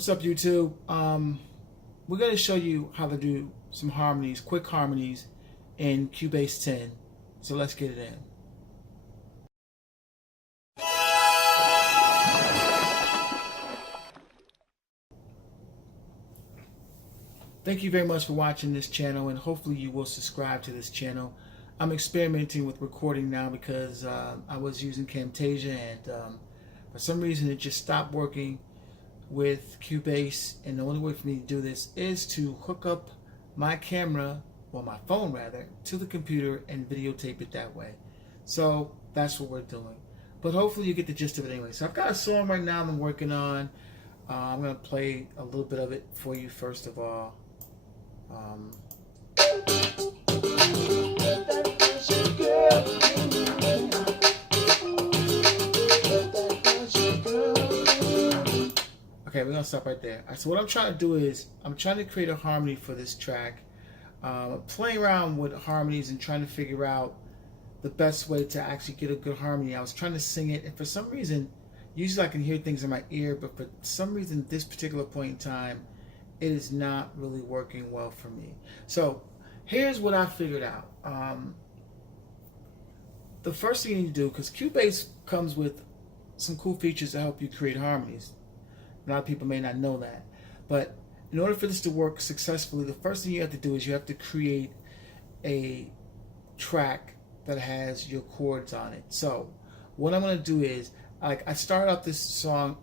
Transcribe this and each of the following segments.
What's up, YouTube? We're going to show you how to do some harmonies, quick harmonies in Cubase 10. So let's get it in. Thank you very much for watching this channel, and hopefully you will subscribe to this channel. I'm experimenting with recording now because I was using Camtasia, and for some reason it just stopped working with Cubase, and the only way for me to do this is to hook up my camera, or my phone rather, to the computer and videotape it that way. So that's what we're doing. But hopefully you get the gist of it anyway. So I've got a song right now I'm working on. I'm going to play a little bit of it for you first of all. Okay, we're gonna stop right there. So what I'm trying to do is I'm trying to create a harmony for this track. Playing around with harmonies and trying to figure out the best way to actually get a good harmony. I was trying to sing it, and for some reason, usually I can hear things in my ear, but for some reason this particular point in time, it is not really working well for me. So here's what I figured out. The first thing you need to do, because Cubase comes with some cool features to help you create harmonies. A lot of people may not know that. But in order for this to work successfully, the first thing you have to do is you have to create a track that has your chords on it. So what I'm going to do is, I started out this song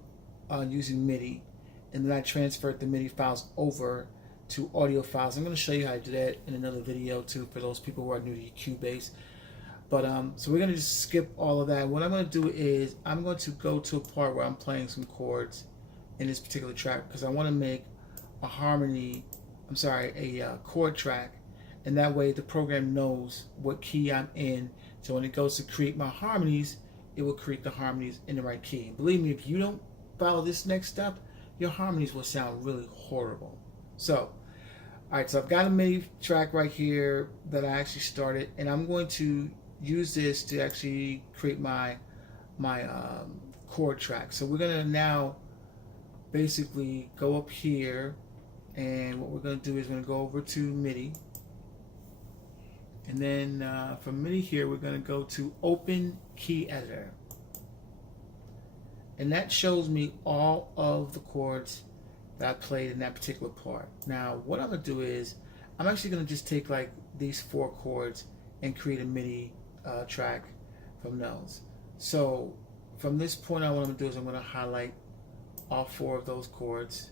using MIDI, and then I transferred the MIDI files over to audio files. I'm going to show you how to do that in another video too, for those people who are new to Cubase. But so we're going to just skip all of that. What I'm going to do is I'm going to go to a part where I'm playing some chords in this particular track, because I want to make a harmony, a chord track, and that way the program knows what key I'm in. So when it goes to create my harmonies, it will create the harmonies in the right key. And believe me, if you don't follow this next step, your harmonies will sound really horrible. So, alright, so I've got a MIDI track right here that I actually started, and I'm going to use this to actually create my chord track. So we're going to now basically go up here, and what we're going to do is we're going to go over to MIDI, and then from MIDI here we're going to go to Open Key Editor, and that shows me all of the chords that I played in that particular part. Now what I'm going to do is I'm actually going to just take like these 4 chords and create a MIDI track from those. So from this point on, what I'm going to do is I'm going to highlight all 4 of those chords,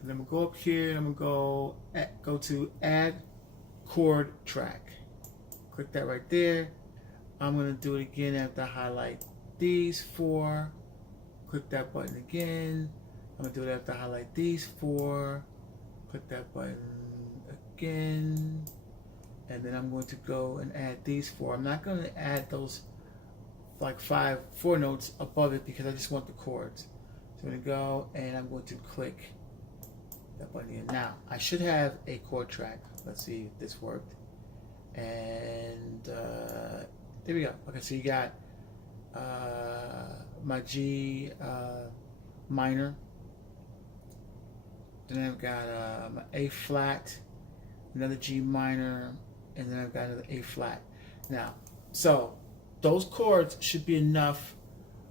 and then we'll go up here and I'm going to go to Add Chord Track. Click that right there. I'm going to do it again after I highlight these 4. Click that button again. I'm going to do it after I highlight these 4. Click that button again. And then I'm going to go and add these 4. I'm not going to add those like 4 notes above it, because I just want the chords. So I'm going to go and I'm going to click that button again. Now I should have a chord track. Let's see if this worked. And there we go. Okay, so you got my G minor. Then I've got my A flat, another G minor, and then I've got another A flat. Now, so those chords should be enough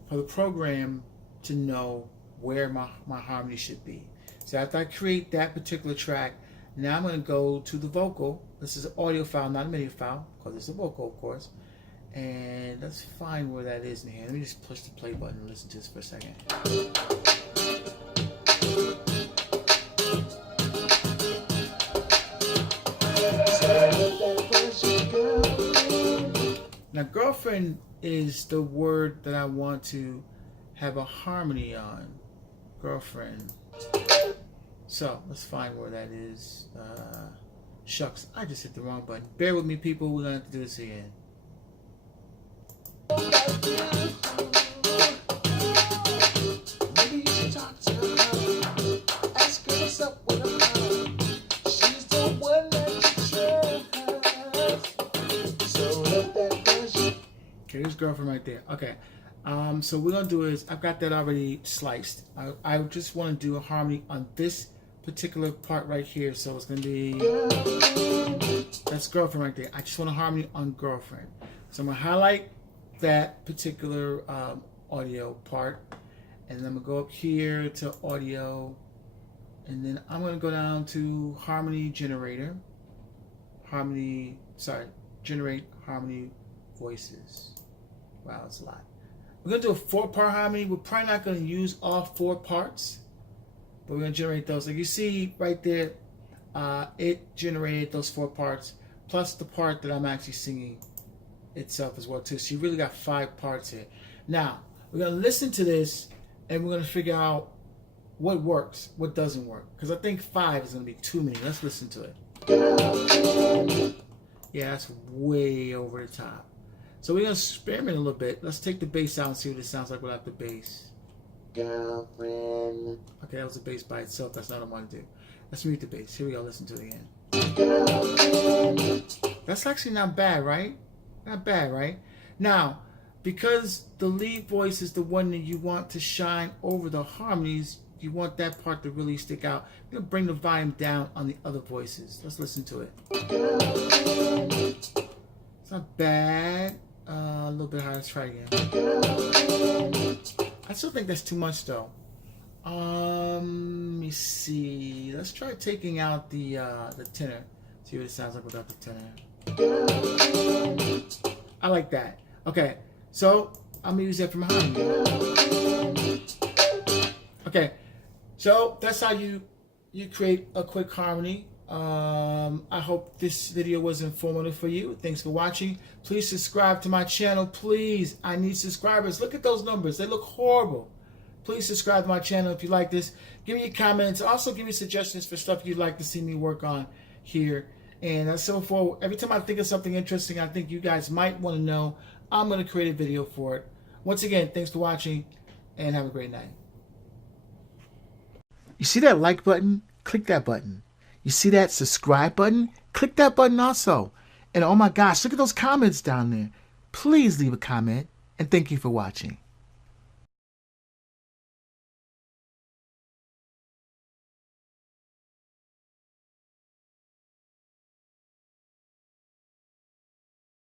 for the program to know where my harmony should be. So after I create that particular track, now I'm going to go to the vocal. This is an audio file, not a MIDI file, because it's a vocal, of course. And let's find where that is in here. Let me just push the play button and listen to this for a second. Now, girlfriend is the word that I want to have a harmony on. Girlfriend. So let's find where that is. Shucks, I just hit the wrong button. Bear with me, people. We're gonna have to do this again. Okay, there's girlfriend right there. Okay, So what we're going to do is, I've got that already sliced. I just want to do a harmony on this particular part right here. So it's going to be, that's Girlfriend right there. I just want a harmony on Girlfriend. So I'm going to highlight that particular audio part. And then I'm going to go up here to audio. And then I'm going to go down to Harmony Generator. Generate harmony voices. Wow, that's a lot. We're going to do a 4-part harmony. We're probably not going to use all 4 parts, but we're going to generate those. Like you see right there, it generated those 4 parts, plus the part that I'm actually singing itself as well too. So you really got 5 parts here. Now, we're going to listen to this, and we're going to figure out what works, what doesn't work. Because I think 5 is going to be too many. Let's listen to it. Yeah, that's way over the top. So we're going to experiment a little bit. Let's take the bass out and see what it sounds like without the bass. Girlfriend. Okay, that was the bass by itself. That's not what I want to do. Let's mute the bass. Here we go. Listen to it again. Girlfriend. That's actually not bad, right? Not bad, right? Now, because the lead voice is the one that you want to shine over the harmonies, you want that part to really stick out. You're going to bring the volume down on the other voices. Let's listen to it. It's not bad. A little bit higher. Let's try again. I still think that's too much though. Let me see. Let's try taking out the tenor. See what it sounds like without the tenor. I like that. Okay, so I'm gonna use that for my harmony. Okay, so that's how you create a quick harmony. I hope this video was informative for you. Thanks for watching. Please subscribe to my channel. Please, I need subscribers. Look at those numbers. They look horrible. Please subscribe to my channel if you like this. Give me your comments. Also, give me suggestions for stuff you'd like to see me work on here. And as I said before, every time I think of something interesting I think you guys might want to know, I'm going to create a video for it. Once again, thanks for watching, and have a great night. You see that like button? Click that button. You see that subscribe button? Click that button also. And oh my gosh, look at those comments down there. Please leave a comment, and thank you for watching.